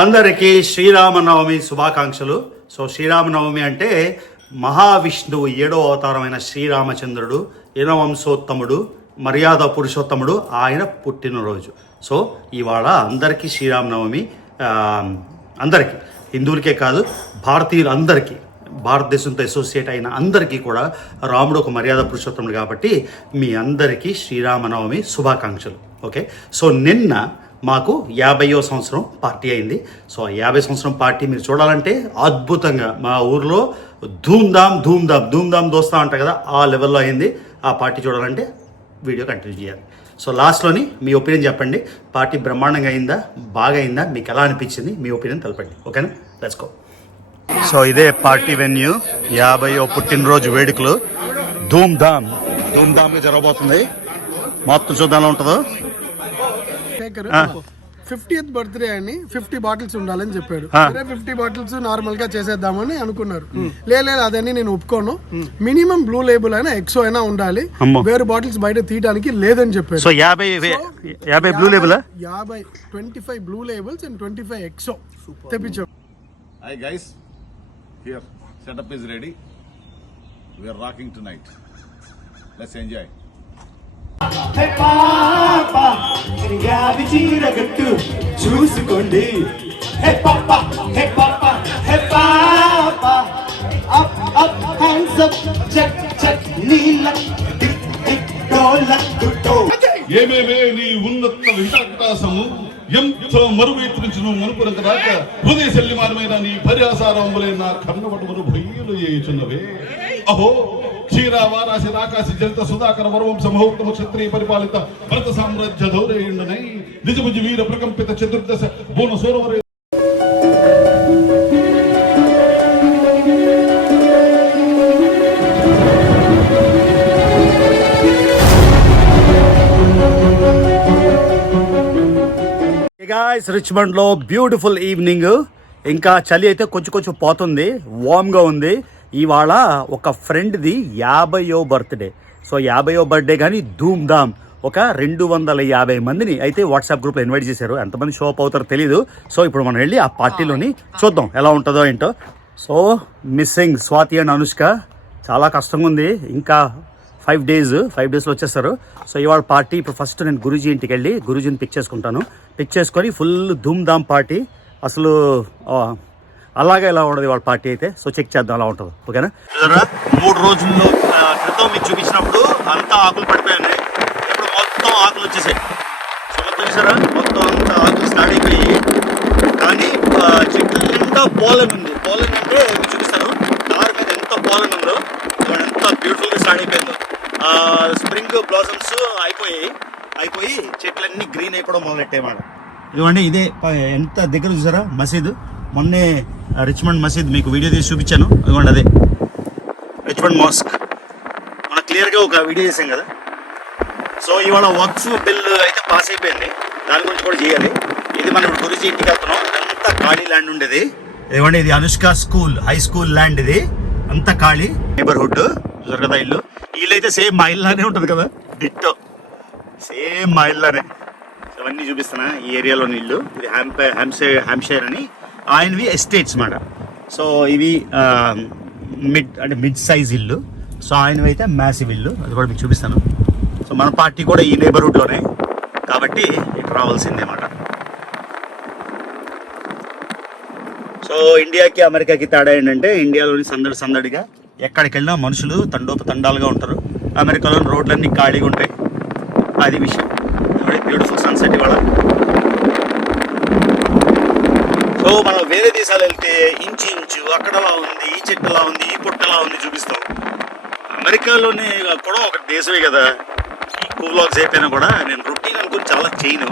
అందరికీ శ్రీరామనవమి శుభాకాంక్షలు. సో శ్రీరామనవమి అంటే మహావిష్ణువు 7వ అవతారమైన శ్రీరామచంద్రుడు, ఇనవంశోత్తముడు, మర్యాద పురుషోత్తముడు ఆయన పుట్టినరోజు. సో ఇవాళ అందరికీ శ్రీరామనవమి. అందరికీ, హిందువులకే కాదు భారతీయులందరికీ, భారతదేశంతో అసోసియేట్ అయిన అందరికీ కూడా రాముడు ఒక మర్యాద పురుషోత్తముడు కాబట్టి మీ అందరికీ శ్రీరామనవమి శుభాకాంక్షలు. ఓకే, సో నిన్న మాకు 50వ సంవత్సరం పార్టీ అయింది. సో 50 సంవత్సరం పార్టీ మీరు చూడాలంటే అద్భుతంగా మా ఊర్లో ధూమ్ధామ్ దోస్తా అంటారు కదా, ఆ లెవెల్లో అయింది. ఆ పార్టీ చూడాలంటే వీడియో కంటిన్యూ చేయాలి. సో లాస్ట్లోని మీ ఒపీనియన్ చెప్పండి. పార్టీ బ్రహ్మాండంగా అయిందా, బాగా అయిందా, మీకు ఎలా అనిపించింది, మీ ఒపీనియన్ తెలపండి. ఓకేనా, లెట్స్ గో. సో ఇదే పార్టీ వెన్యూ, 50వ పుట్టినరోజు వేడుకలు ధూమ్ధామ్గా జరగబోతుంది. మొత్తం చూద్దాం ఉంటుందో. 50th బర్త్డే అని 50 బాటిల్స్ ఉండాలని చెప్పాడు. 50 బాటిల్స్ నార్మల్ గా చేసేద్దామని అనుకున్నారు. లేదు అదని నేను ఒప్పుకోను, మినిమం బ్లూ లేబుల్ అయినా ఎక్సో అయినా ఉండాలి, వేరే బాటిల్స్ బయట తీయడానికి లేదని చెప్పాడు. So 50 blue label, 25 blue labels and 25 XO తెప్పించాం. Hi guys, here setup is ready. We are rocking tonight. Let's enjoy. హే పాపా యాది చీరగట్టు చూసుకోండి. హే papa hey papa hey papa up up hands up check check నీల tick tick డోల టుటో. ఏమేమే నీ ఉన్నత విశాఖాసము ఎంతో మరువైత్రించును మనుపురంత రాక హృదయ శల్యమానమైన నీ పర్యాసారంబులే నా కన్నబడుమును భయ్యులు చేయుచున్నవే. అహో క్షీరావారాశి రాకాశి జనిత సుధాకర వరవంశ మహోత్తమ క్షత్రియ పరిపాలిత భరత సామ్రాజ్య ధౌరేయుండనై నిజముజి వీర ప్రకంపిత చతుర్దశ బోన సోరవర. గాయ్స్, రిచ్మండ్లో బ్యూటిఫుల్ ఈవినింగ్. ఇంకా చలి అయితే కొంచెం పోతుంది, వార్మ్గా ఉంది. ఇవాళ ఒక ఫ్రెండ్ది 50వ బర్త్డే. సో 50వ బర్త్డే కానీ ధూమ్ధామ్ ఒక 250 మందిని అయితే వాట్సాప్ గ్రూప్లో ఇన్వైట్ చేశారు. ఎంతమంది షో అప్ అవుతారో తెలీదు. సో ఇప్పుడు మనం వెళ్ళి ఆ పార్టీలోని చూద్దాం ఎలా ఉంటుందో ఏంటో. So missing Swathi and Anushka, చాలా కష్టంగా ఉంది. ఇంకా 5 డేస్లో వచ్చేస్తారు. సో ఇవాళ పార్టీ. ఇప్పుడు ఫస్ట్ నేను గురూజీ ఇంటికి వెళ్ళి గురూజీని పిక్ చేసుకుంటాను. పిక్ చేసుకొని ఫుల్ ధూమ్ధామ్ పార్టీ. అసలు అలాగే ఎలా ఉండదు వాళ్ళ పార్టీ అయితే. సో చెక్ చేద్దాం ఎలా ఉంటుందో. ఓకేనా. 3 రోజుల్లో క్రితం మీకు చూపించినప్పుడు అంతా ఆకులు పడిపోయి ఉన్నాయి. ఇప్పుడు మొత్తం ఆకులు వచ్చేసాయి. సో మొత్తం చూసారా, మొత్తం అంతా ఆకులు స్టార్ట్ అయిపోయి, కానీ చెట్ల నిండా పోలన్ ఉంది. పోలన్ అంటే మీకు చూపిస్తాను, కార్ మీద ఎంత పోలన్ ఉందో, ఎంత బ్యూటిఫుల్గా స్టార్ట్ అయిపోయిందో. స్ప్రింగ్ బ్లాసమ్స్ అయిపోయి చెట్లన్నీ గ్రీన్ అయిపోవడం మొదలెట్టేమాట. ఇదిగోండి, ఇదే ఎంత దగ్గర చూసారా మసీదు. మొన్నే రిచ్మండ్ మసీద్ మీకు వీడియో తీసి చూపించాను. ఇదిగోండి అదే రిచ్మండ్ మాస్క్. మనం క్లియర్గా ఒక వీడియో చేసాం కదా. సో ఇవాళ వక్ఫ్ బిల్ అయితే పాస్ అయిపోయింది, దాని గురించి కూడా చేయాలి. ఇది మనం ఇప్పుడు గురించి ఇంటికి వెళ్తున్నాం. అంతా ఖాళీ ల్యాండ్ ఉండేది. ఇదిగోండి, ఇది Anushka school, high school land. ఇది అంతా ఖాళీ నైబర్హుడ్. చూసారు కదా ఇల్లు. ఇల్లు అయితే సేమ్ మా ఇల్లానే ఉంటుంది కదా, డిట్టో సేమ్ మా ఇల్లానే. ఇవన్నీ చూపిస్తున్నా ఈ ఏరియాలోని ఇల్లు. ఇది హ్యాంప్షైర్ అని ఆయనవి ఎస్టేట్స్ మాట. సో ఇవి మిడ్ సైజ్ ఇల్లు. సో ఆయనవి అయితే మ్యాసివ్ ఇల్లు, అది కూడా మీకు చూపిస్తాను. సో మన పార్టీ కూడా ఈ నైబర్హుడ్లోనే కాబట్టి ఇక్కడ రావాల్సిందే అన్నమాట. సో ఇండియాకి అమెరికాకి తేడా ఏంటంటే, ఇండియాలోని సందడిగా ఎక్కడికి వెళ్ళినా మనుషులు తండాలుగా ఉంటారు. అమెరికాలోని రోడ్లన్నీ ఖాళీగా ఉంటాయి. అది విషయం. బ్యూటిఫుల్ సన్సెట్ ఇవాళ. సో మనం వేరే దేశాలు వెళ్తే ఇంచు అక్కడలా ఉంది, ఈ చెట్టులా ఉంది, ఈ పుట్టలా ఉంది చూపిస్తాం. అమెరికాలోనే కూడా ఒక దేశమే కదా. ఎక్కువ వ్లాగ్స్ అయిపోయినా కూడా నేను రొటీన్ అనుకుని చాలా చేయను,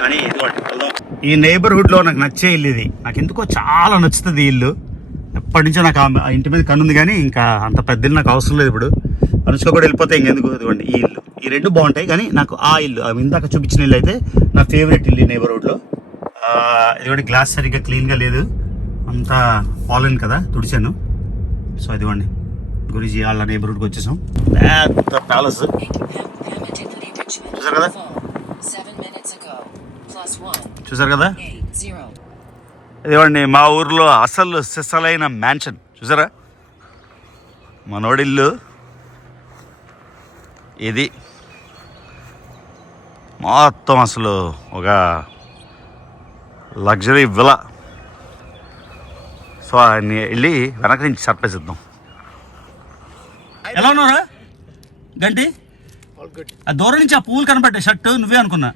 కానీ ఇది వాటి వెళ్దాం. ఈ నైబర్హుడ్లో నాకు నచ్చే ఇల్లు ఇది. నాకు ఎందుకో చాలా నచ్చుతుంది ఈ ఇల్లు. ఎప్పటి నుంచో నాకు ఆ ఇంటి మీద కన్నుంది, కానీ ఇంకా అంత పెద్ద ఇల్లు నాకు అవసరం లేదు. ఇప్పుడు అనుష్క కూడా వెళ్ళిపోతే ఇంకెందుకు. ఇదిగోండి ఈ ఇల్లు, ఈ 2 బాగుంటాయి. కానీ నాకు ఆ ఇల్లు, ఇందాక చూపించిన ఇల్లు అయితే నా ఫేవరెట్ ఇల్లు ఈ నైబర్హుడ్లో. ఇదిగోండి, గ్లాస్ సరిగ్గా క్లీన్గా లేదు, అంతా పాలన్ కదా, తుడిచాను. సో ఇదిగోండి గురూజీ వాళ్ళ నైబర్హుడ్కి వచ్చేసాం. పెద్ద ప్యాలెస్ చూసారు కదా. ఇదిగోండి మా ఊర్లో అసలు సిసలైన మ్యాన్షన్ చూసారా, మనోడిల్లు ఇది. మొత్తం అసలు ఒక లగ్జరీ విలా. సో ఆయన్ని వెళ్ళి వెనక నుంచి సర్ప్రైజ్ ఇద్దాం. ఎలా ఉన్నారా గంటి? ఆ దూరం నుంచి ఆ పూలు కనబడ్డాయి, షర్టు నువ్వే అనుకున్నా.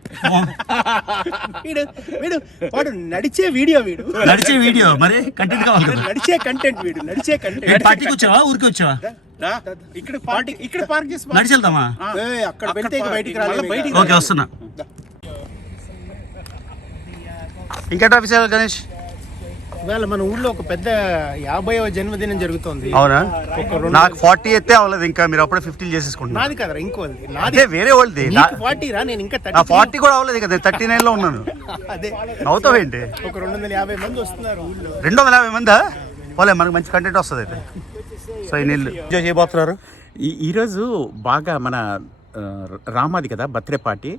వీడు వాడు నడిచే వీడియో మరి కంటెంట్ కావాలి కదా. నడిచే కంటెంట్ పార్టీకి వచ్చావా ఊరికి వచ్చావా? ఇక్కడ పార్క్ చేసి నడిచి వెళ్దామా? అక్కడ పెడితే బయటికి రాలేదు. ఓకే వస్తున్నా. ఇంకేటా విషయాలు గణేష్? ఇవాళ మన ఊర్లో ఒక పెద్ద 50వ జన్మదినం జరుగుతోంది. అవునా? నాకు 40 అయితే అవ్వలేదు ఇంకా, మీరు అప్పుడే 50 చేసేసుకుంటున్నారు. నాది కదరా ఇంకోది, అదే వేరే వాళ్ళది. 40 రా, నేను ఇంకా 40 కూడా అవ్వలేదు కదా, 39 లో ఉన్నాను. అదే అవుతావేంటి? ఒక 250 మంది వస్తున్నారు ఊళ్ళో. 250 మందా? పోలే, మనకు మంచి కంటెంట్ వస్తుంది అయితే. సో ఈ నీళ్ళు ఎంజాయ్ చేయబోతున్నారు. ఈరోజు బాగా మన రామాది కదా బర్త్డే పార్టీ.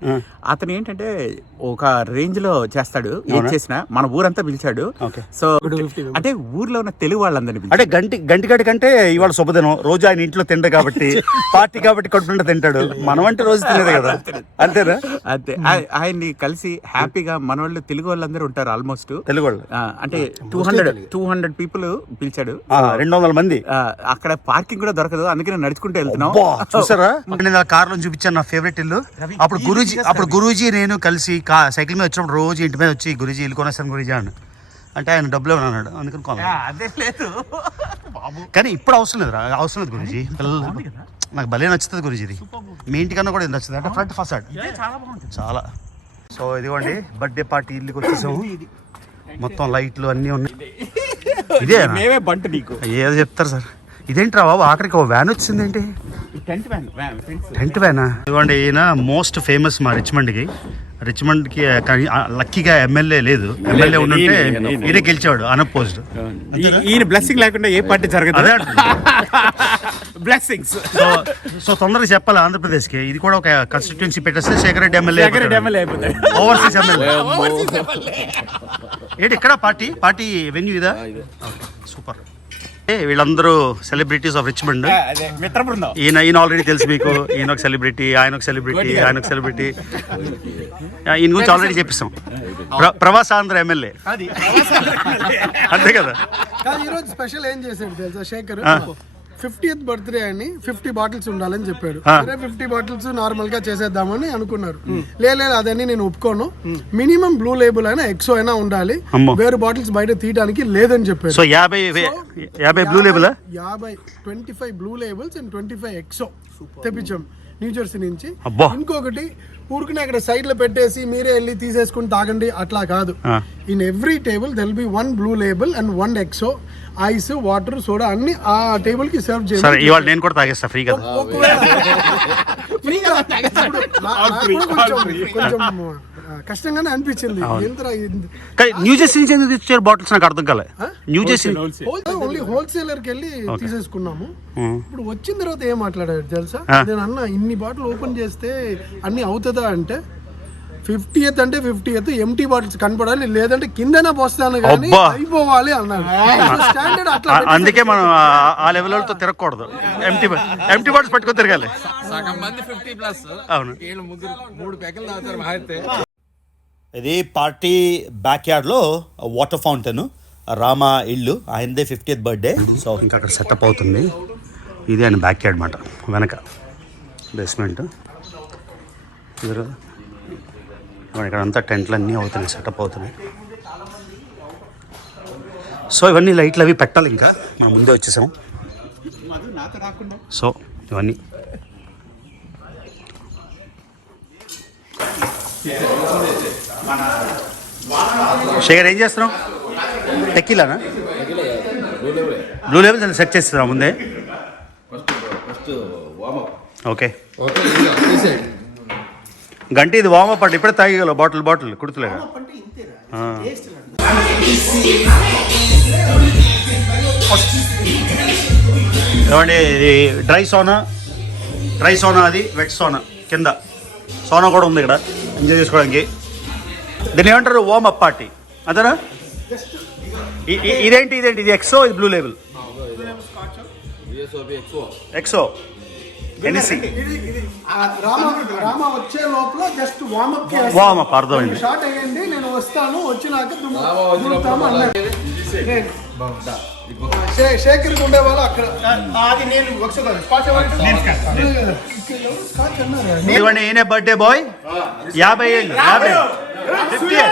అతను ఏంటంటే ఒక రేంజ్ లో చేస్తాడు, ఏం చేసినా మన ఊరంతా పిలిచాడు. సో అంటే ఊర్లో ఉన్న తెలుగు వాళ్ళందరినీ అంటే గంటి కంటే ఇవాళ శుభదినం, రోజు ఆయన ఇంట్లో తిండు కాబట్టి, పార్టీ కాబట్టి కడుపుంటే తింటాడు. మనం అంటే రోజు తినేది కదా, అంతేనా? అంతే. ఆయన్ని కలిసి హ్యాపీగా మన వాళ్ళు తెలుగు వాళ్ళందరూ ఉంటారు ఆల్మోస్ట్. తెలుగు వాళ్ళు అంటే 200 పీపుల్ పిలిచాడు. 200 మంది. అక్కడ పార్కింగ్ కూడా దొరకదు, అందుకని నడుచుకుంటూ వెళ్తున్నాం. చూసారా, నేను కారులో చూపించాను నా ఫేవరెట్ ఇల్లు. అప్పుడు గురూజీ నేను కలిసి సైకిల్ మీద వచ్చినప్పుడు రోజు ఇంటి మీద వచ్చి గురూజీ ఇల్లు కొనేస్తాను గురూజీ అంటే ఆయన డబ్బులు ఏమన్నా అన్నాడు, అందుకని కొన్నాను. అదే లేదు కానీ ఇప్పుడు అవసరం లేదు గురూజీ. నాకు భలే నచ్చుతుంది గురూజీ. మీ ఇంటికన్నా కూడా నచ్చుతుంది, అంటే ఫ్రంట్ ఫసాడ్ చాలా. సో ఇదిగోండి బర్త్డే పార్టీ ఇల్లుకి వచ్చేసాము. మొత్తం లైట్లు అన్నీ ఉన్నాయి. ఇదే బంటు నీకు ఏదో చెప్తారు సార్. ఇదేంట్రా బాబు, ఆఖరికి ఒక వ్యాన్ వచ్చింది ఏంటి? టెంట్ వ్యానా? ఇదిగోండి ఈయన మోస్ట్ ఫేమస్ మా రిచ్మండ్కి లక్కీగా ఎమ్మెల్యే లేదు. ఎమ్మెల్యే ఉంటే ఈయన గెలిచాడు అన్అపోజ్డ్. ఈయన బ్లెస్సింగ్ లేకుండా ఏ పార్టీ జరగదు. అదే బ్లెస్సింగ్స్. సో తొందరగా చెప్పాలి ఆంధ్రప్రదేశ్కి, ఇది కూడా ఒక కాన్స్టిట్యున్సీ పెట్టేస్తే శేఖర్ రెడ్డి ఎమ్మెల్యే అయిపోతాడు. ఓవర్సీస్ ఎమ్మెల్యే ఏంటి ఇక్కడ పార్టీ వెన్యూ ఇదా? సూపర్. వీళ్ళందరూ సెలబ్రిటీస్ ఆఫ్ రిచ్మండ్. ఈయన ఆల్రెడీ తెలుసు మీకు. ఈయన ఒక సెలబ్రిటీ, ఆయన ఒక సెలబ్రిటీ. ఈయన గురించి ఆల్రెడీ చెప్పిస్తాం. ప్రవాస ఆంధ్ర ఎమ్మెల్యే అంతే కదా. ఈరోజు స్పెషల్ ఏం చేశాడు తెలుసా శేఖర్? 50th బర్త్డే అని 50 బాటిల్స్ ఉండాలని చెప్పాడు. 50 బాటిల్స్ నార్మల్ గా చేసేద్దామని అనుకున్నారు. లేదు అదని నేను ఒప్పుకోను, మినిమం బ్లూ లేబుల్ అయినా ఎక్సో అయినా ఉండాలి, వేరే బాటిల్స్ బయట తీయడానికి లేదని చెప్పాడు. So 50 blue label 25 blue labels and 25 XO తెప్పించాం న్యూ జెర్సీ నుంచి. ఇంకొకటి ఊరికి అక్కడ సైడ్ లో పెట్టేసి మీరే వెళ్ళి తీసేసుకుని తాగండి అట్లా కాదు. In every table there'll be 1 blue label and 1 XO, ice, water, soda అన్ని ఆ టేబుల్ కి సర్వ్ చేయాలి. ఇవాళ నేను కూడా తాగేస్తా ఫ్రీ కదా. కొంచెం కష్టంగానే అనిపించింది. న్యూ జెర్సీ నుంచి ఎందుకు తెచ్చారు బాటిల్స్ నాకు అర్థం కాలే. న్యూ జెర్సీ ఓన్లీ హోల్సేలర్ కి వెళ్ళి తీసేసుకున్నాము. ఇప్పుడు వచ్చిన తర్వాత ఏం మాట్లాడారు తెలుసా? నేను అన్న ఇన్ని బాటిల్ ఓపెన్ చేస్తే అన్ని అవుతుందా అంటే 50th అంటే 50th ఎంటీ బాటిల్స్ కనపడాలి, లేదంటే కిందనే పోస్తాను కానీ అయిపోవాలి అన్నాడు. స్టాండర్డ్ అట్లా. అందుకే మనం ఆ లెవెల్తో తిరగకూడదు, ఎంటీ బాటిల్స్ పట్టుకొని తిరగాలి. అవును. ఇది పార్టీ బ్యాక్ యార్డ్ లో వాటర్ ఫౌంటైన్, రామా ఇల్లు, ఆయనదే 50th బర్త్డే. సో ఇంకా అక్కడ సెటప్ అవుతుంది. ఇది ఆయన బ్యాక్ యార్డ్ మాట, వెనక బేస్మెంట్. ఇక్కడ అంతా టెంట్లు అన్నీ అవుతున్నాయి, సెటప్ అవుతున్నాయి. సో ఇవన్నీ లైట్లు అవి పెట్టాలి, ఇంకా మనం ముందే వచ్చేసాము. సో ఇవన్నీ శేఖర్ ఏం చేస్తున్నాం? టెక్కిలానా? బ్లూ లెవెల్ సెట్ చేస్తున్నాం ముందే. ఓకే గంటి ఇది వామప్ అంటే ఇప్పుడే తాగగలవు, బాటిల్ కుడుతులేగా. ఏమండి ఇది డ్రై సోనా అది వెట్ సోనా, కింద సోనా కూడా ఉంది ఇక్కడ ఎంజాయ్ చేసుకోవడానికి. దీన్ని ఏమంటారు? వామప్ పార్టీ అంతేనా? ఇదేంటి ఇది ఎక్సో, ఇది blue label. Exo NC Rama వచ్చే లోపల జస్ట్ వామప్ అర్థమైంది. షార్ట్ అయ్యండి, నేను వస్తాను, వచ్చినాక దుమ్ముతాము అన్నారు. శేఖర్కి ఉండే వాళ్ళు అక్కడ అది నేను ఒకసారి స్కాచ్ స్కాచ్ అన్నారు. ఇవ్వండి, ఈయన బర్త్డే బాయ్, 50 ఏళ్ళు, 50 50.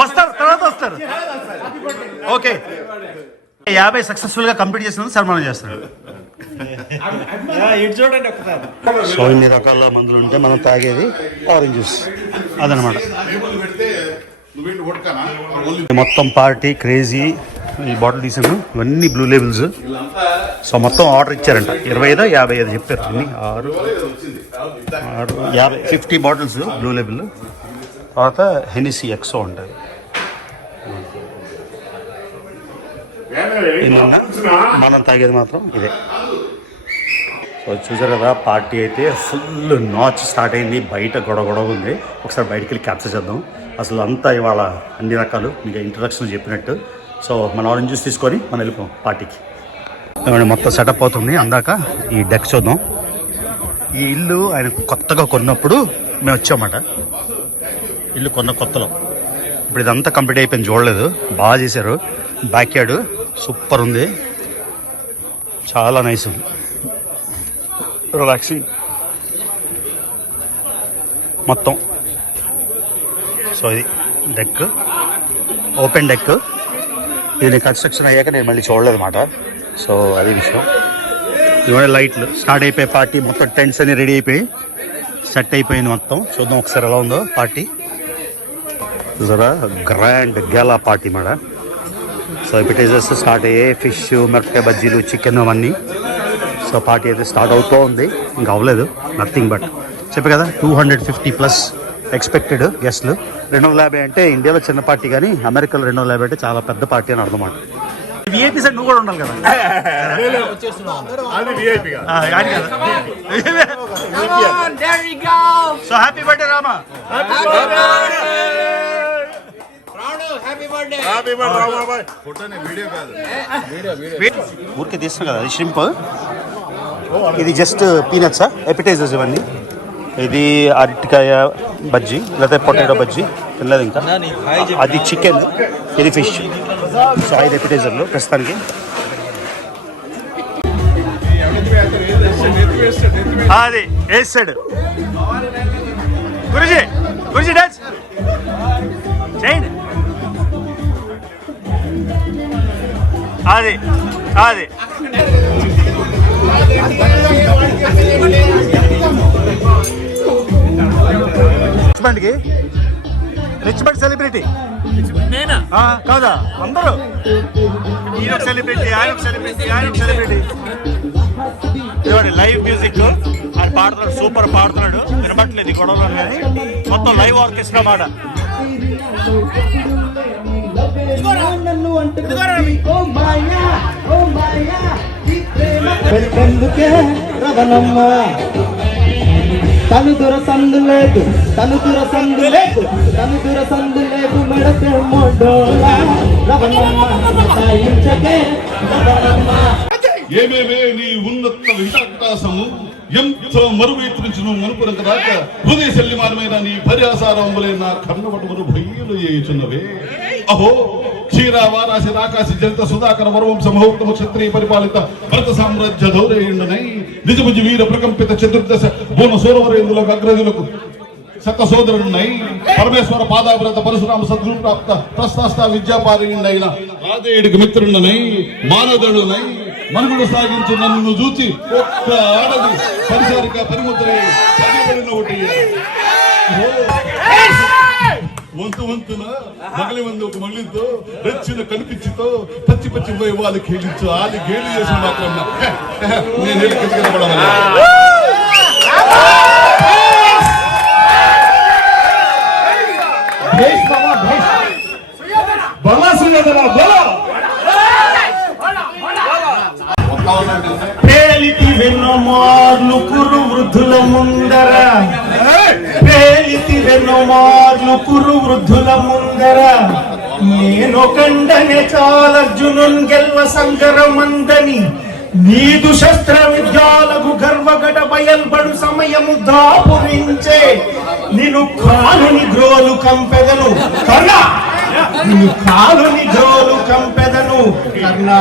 వస్తారు, తర్వాత వస్తారు. ఓకే, 50 సక్సెస్ఫుల్ గా కంప్లీట్ చేసిన సన్మానం చేస్తారు. ఇటు చూడండి ఒకసారి. సో ఇన్ని రకాల మందులు ఉంటే మనం తాగేది ఆరెంజ్ జ్యూస్ అదనమాట. మొత్తం పార్టీ క్రేజీ. ఈ బాటిల్ తీసాను, ఇవన్నీ బ్లూ లేబుల్స్. సో మొత్తం ఆర్డర్ ఇచ్చారంట, 25 55 చెప్పారు. అన్ని 6 50 50 బాటిల్స్ బ్లూ లేబుల్. తర్వాత హెనిసీ ఎక్సో ఉంటుంది. మనం తాగేది మాత్రం ఇదే. సో చూసారు కదా, పార్టీ అయితే ఫుల్ నాచ్ స్టార్ట్ అయింది. బయట గొడవ ఉంది. ఒకసారి బయటికి వెళ్ళి క్యాప్చర్ చేద్దాం. అసలు అంతా ఇవాళ అన్ని రకాలు మీకు ఇంట్రడక్షన్ చెప్పినట్టు. సో మన ఆరెంజ్ జ్యూస్ తీసుకొని మనం వెళ్ళిపోం పార్టీకి. మొత్తం సెటప్ అవుతుంది. అందాక ఈ డెక్ చూద్దాం. ఈ ఇల్లు ఆయన కొత్తగా కొన్నప్పుడు మేము వచ్చామన్నమాట. ఇల్లు కొన్న కొత్తలో. ఇప్పుడు ఇదంతా కంప్లీట్ అయిపోయింది, చూడలేదు. బాగా చేశారు. బ్యాక్ యార్డ్ సూపర్ ఉంది, చాలా నైస్ ఉంది, రిలాక్సింగ్ మొత్తం. సో ఇది డెక్, ఓపెన్ డెక్. ఇది కన్స్ట్రక్షన్ అయ్యాక నేను మళ్ళీ చూడలేదు అన్నమాట. సో అది విషయం. ఇవాళ లైట్లు స్టార్ట్ అయిపోయి పార్టీ మొత్తం టెంట్స్ అన్ని రెడీ అయిపోయి సెట్ అయిపోయింది మొత్తం. చూద్దాం ఒకసారి ఎలా ఉందో పార్టీ. జరా గ్రాండ్ గేలా పార్టీ మాట. సో ఎపిటైజర్స్ స్టార్ట్ అయ్యాయి, ఫిష్, మిరపకాయ బజ్జీలు, చికెన్ అవన్నీ. సో పార్టీ అయితే స్టార్ట్ అవుతూ ఉంది, ఇంకా అవ్వలేదు. నథింగ్ బట్ చెప్పే కదా 250+ ఎక్స్పెక్టెడ్ గెస్ట్లు. 250 అంటే ఇండియాలో చిన్న పార్టీ, కానీ అమెరికాలో 250 అంటే చాలా పెద్ద పార్టీ అని అర్థమాట. విఐపీ సార్ నువ్వు కూడా ఉండాలి కదా. So happy birthday Rama. ఊరికే తీస్తున్నాం కదా, అది షింప్. ఇది జస్ట్ పీనట్సా, ఎపిటైజర్స్ ఇవన్నీ. ఇది అరటికాయ బజ్జీ, లేకపోతే పొటాటో బజ్జీ తినలేదు ఇంకా. అది చికెన్, ఇది ఫిష్. సో 5 ఎపిటైజర్లు ప్రస్తుతానికి. అది వేసాడు గురుజీ. గురుజీ డాన్స్ చేయండి. అది అది రిచ్మండ్ సెలబ్రిటీ కాదా? అందరూ ఈయన సెలబ్రిటీ, ఆయన సెలబ్రిటీ, ఆయన సెలబ్రిటీ. ఇదిగోండి లైవ్ మ్యూజిక్, ఆయన పాడుతున్నాడు, సూపర్ పాడుతున్నాడు. వినబట్టలేదు ఈ గొడవలో, కానీ మొత్తం లైవ్ ఆర్కెస్ట్రా మాట. తను దూర సందు లేదు, తను దూర సందు లేదు, తను దూర సందు లేదు. మెడకే మోడోలా రవణమ్మ సాయించకే రవణమ్మ. ఏమేమే నీ ఉన్నత విశాఖాసము ఎంతో మరువైత్రించును మనుపురంక రాక హృదయ శల్యమానమైన నీ పర్యాసారంబులే నా కన్నబడుమును భయ్యులు చేయుచున్నవే. అహో క్షీరావారాశి రాకాశి జనిత సుధాకర వరవంశ మహోత్తమ క్షత్రియ పరిపాలిత భరత సామ్రాజ్య దౌరేయుండనై నిజముజి వీర ప్రకంపిత చతుర్దశ భువన సూరవరేందులకు అగ్రజులకు సత సోదరుడునై పరమేశ్వర పాదాభ్రత పరశురామ సద్గురు ప్రాప్త ప్రస్తాస్త విద్యాపారిణైన రాజేయుడికి మిత్రుండనై మానదుడునై మనుగుడు సాగించు నన్ను చూచి ఒక్క ఆడది పరిసారిక పరిముద్రై పదిబడిన ఒకటి వంతు వంతున మగలి మంది ఒక మళ్ళీతో రెచ్చిన కనిపించుతో పచ్చి పచ్చి పోయి వాళ్ళు కేలించు ఆది గేలి చేసిన మాత్రం నేను ఎలుకెత్తుకెళ్ళబడాలి. పేలికి వెన్నో మార్లు కురు వృద్ధుల ముందర పేలితిరెన్నో మార్లు కురు వృద్ధుల ముందర నేను కండనే చాలర్జునున్ గెల్వ సంగరమందని నీదు శస్త్ర విద్యాలకు గర్వగట బయల్బడు సమయము దాపురించే నిన్ను కాలుని గ్రోలు కంపెదను కర్ణా నిన్ను కాలుని గ్రోలు కంపెదను కర్ణా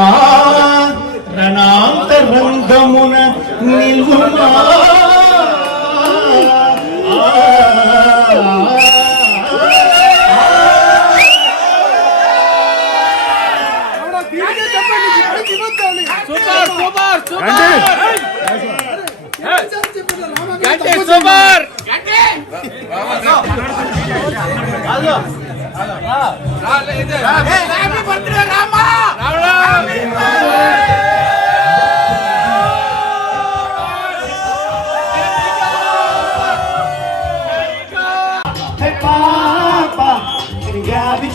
రణాంతరంగమున నిల్వుమా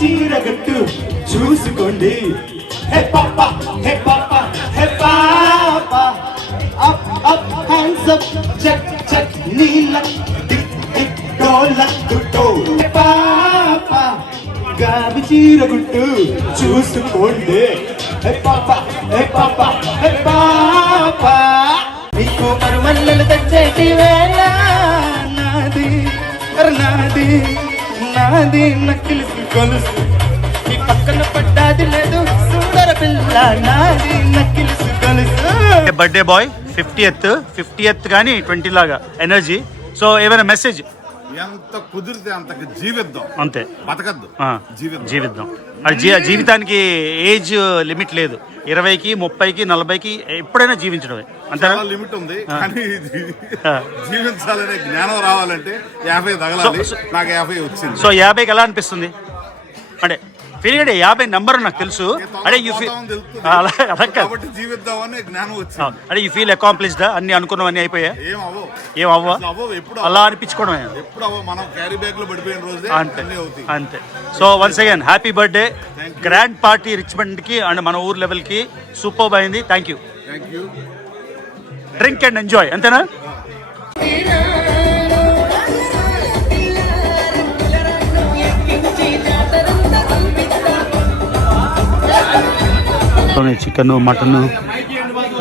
చీరగట్టు చూసుకోండి హే papa hey papa hey papa up up hands up check check నీల టిక్ టిక్ డోల గుట్టో హే పాప గాబి చీరగుట్టు చూసుకోండి హే పాప హే పాప హే పాప నీకు మరుమల్లలు తెచ్చేటి వేళ నాది నాది నాది నక్కిలిసి గొలుసు నీ పక్కన పడ్డాది లేదు సుందర పిల్ల నాది నక్కిలిసి గొలుసు. బర్త్డే బాయ్ 50th కానీ 20 లాగా ఎనర్జీ. సో ఏమైనా మెసేజ్? ఎంత కుదిరితే అంతకు జీవిద్దాం, అంతే, బతకద్దు, జీవిద్దాం. అది జీవితానికి ఏజ్ లిమిట్ లేదు. 20కి 30కి 40కి ఎప్పుడైనా జీవించడమే, అంతే. లిమిట్ ఉంది కానీ జీవించాలనే జ్ఞానం రావాలంటే 50 తగలాలి. నాకు 50 వచ్చింది. సో 50కి ఎలా అనిపిస్తుంది అంటే ఫీలింగ్? అంటే 50 నెంబర్ నాకు తెలుసు. అంటే యూ ఫీల్ కాబట్టి జీవిద్దామని జ్ఞానం వచ్చింది. అంటే యూ ఫీల్ అకాంప్లిష్డ్, అన్ని అనుకున్నవన్నీ అయిపోయా? ఏం అవ్వ అలా అనిపించుకోవడమే. ఎప్పుడు అవ్వ, మనం క్యారీ బ్యాగ్ లో పడిపోయిన రోజే అంతే. So once again happy birthday. Grand party Richmond కి అండ్ మన ఊర్ లెవెల్ కి సూపర్ అయింది. Thank you. Drink and enjoy, అంతేనా? చికెన్, మటన్,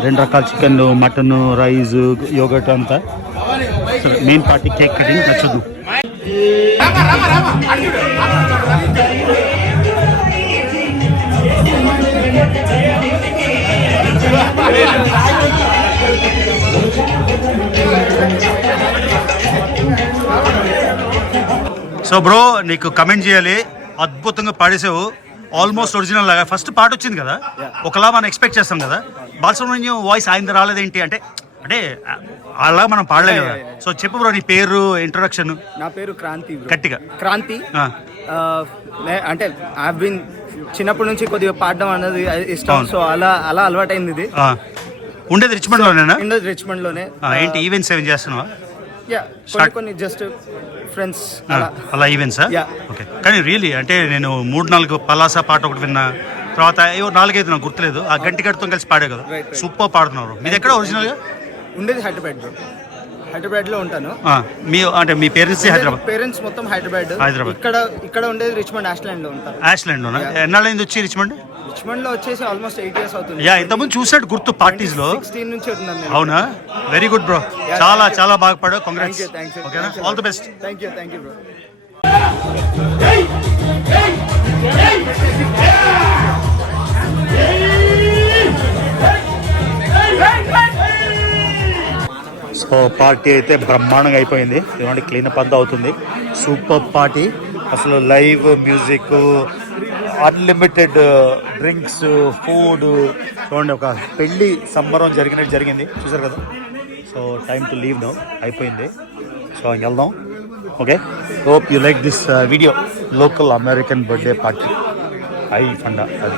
2 రకాల చికెన్, మటన్, రైస్, యోగట్ అంతా. మెయిన్ పార్టీ కేక్ కటింగ్ నచ్చదు. సో బ్రో, నీకు కమెంట్ చేయాలి, అద్భుతంగా పాడేసావు. ఆల్మోస్ట్ ఒరిజినల్ లాగా. ఫస్ట్ పాట వచ్చింది కదా, ఒకలా మనం ఎక్స్పెక్ట్ చేస్తాం కదా. బాలసుబ్రహ్మణ్యం వాయిస్ ఆయన రాలేదేంటి అంటే అంటే అలా మనం పాడలేదు కదా. సో చెప్పు బ్రో, నీ పేరు, ఇంట్రొడక్షన్. నా పేరు క్రాంతి. గట్టిగా క్రాంతి. అంటే ఐ బిన్ చిన్నప్పటి నుంచి కొద్దిగా పాడడం అనేది ఇష్టం. సో అలా అలవాటైంది. ఇది ఉండేది రిచ్మండ్ లోనేనా? ఉండేది రిచ్మండ్ లోనే. ఏంటి ఈవెంట్స్ ఏం చేస్తున్నావా? కొన్ని జస్ట్ ఫ్రెండ్స్ అలా ఈవెంట్సా? ఓకే. కానీ రియలీ అంటే నేను 3-4 పలాసా పాట ఒకటి విన్నా, తర్వాత 4-5 నాకు గుర్తులేదు. ఆ గంటిగడ్తో కలిసి పాడే కదా, సూపర్ పాడుతున్నారు. మీది ఎక్కడ ఒరిజినల్ గా ఉండేది? హైదరాబాద్ లో ఉంటాను. మీ పేరెంట్స్ హైదరాబాద్? పేరెంట్స్ మొత్తం హైదరాబాద్. ఇక్కడ ఉండేది రిచ్మండ్ యాష్లాండ్ లో ఉంటారు. యాష్లాండ్ లోనా? ఎన్నాళ్ళైంది వచ్చి రిచ్మండ్? రిచ్మండ్ లో వచ్చేసి ఆల్మోస్ట్ 8 years అవుతుంది. ఇంతకుముందు చూసాడు గుర్తు పార్టీస్ లో. 16 నుంచి ఉంటున్నాను. అవునా? వెరీ గుడ్ బ్రో, చాలా బాగా పాడావు. కంగ్రాట్స్. ఓకేనా? All the best. Thank you bro. So party అయితే బ్రహ్మాండంగా అయిపోయింది. ఏమంటే క్లీన్ అప్ అంతా అవుతుంది. సూపర్ పార్టీ అసలు. Live music, unlimited drinks, food. చూడండి, ఒక పెళ్లి సంబరం జరిగింది. చూసారు కదా. So time to leave now, అయిపోయింది. సో వెళ్దాం. Okay, hope you like this video. Local American birthday party. High funda అది.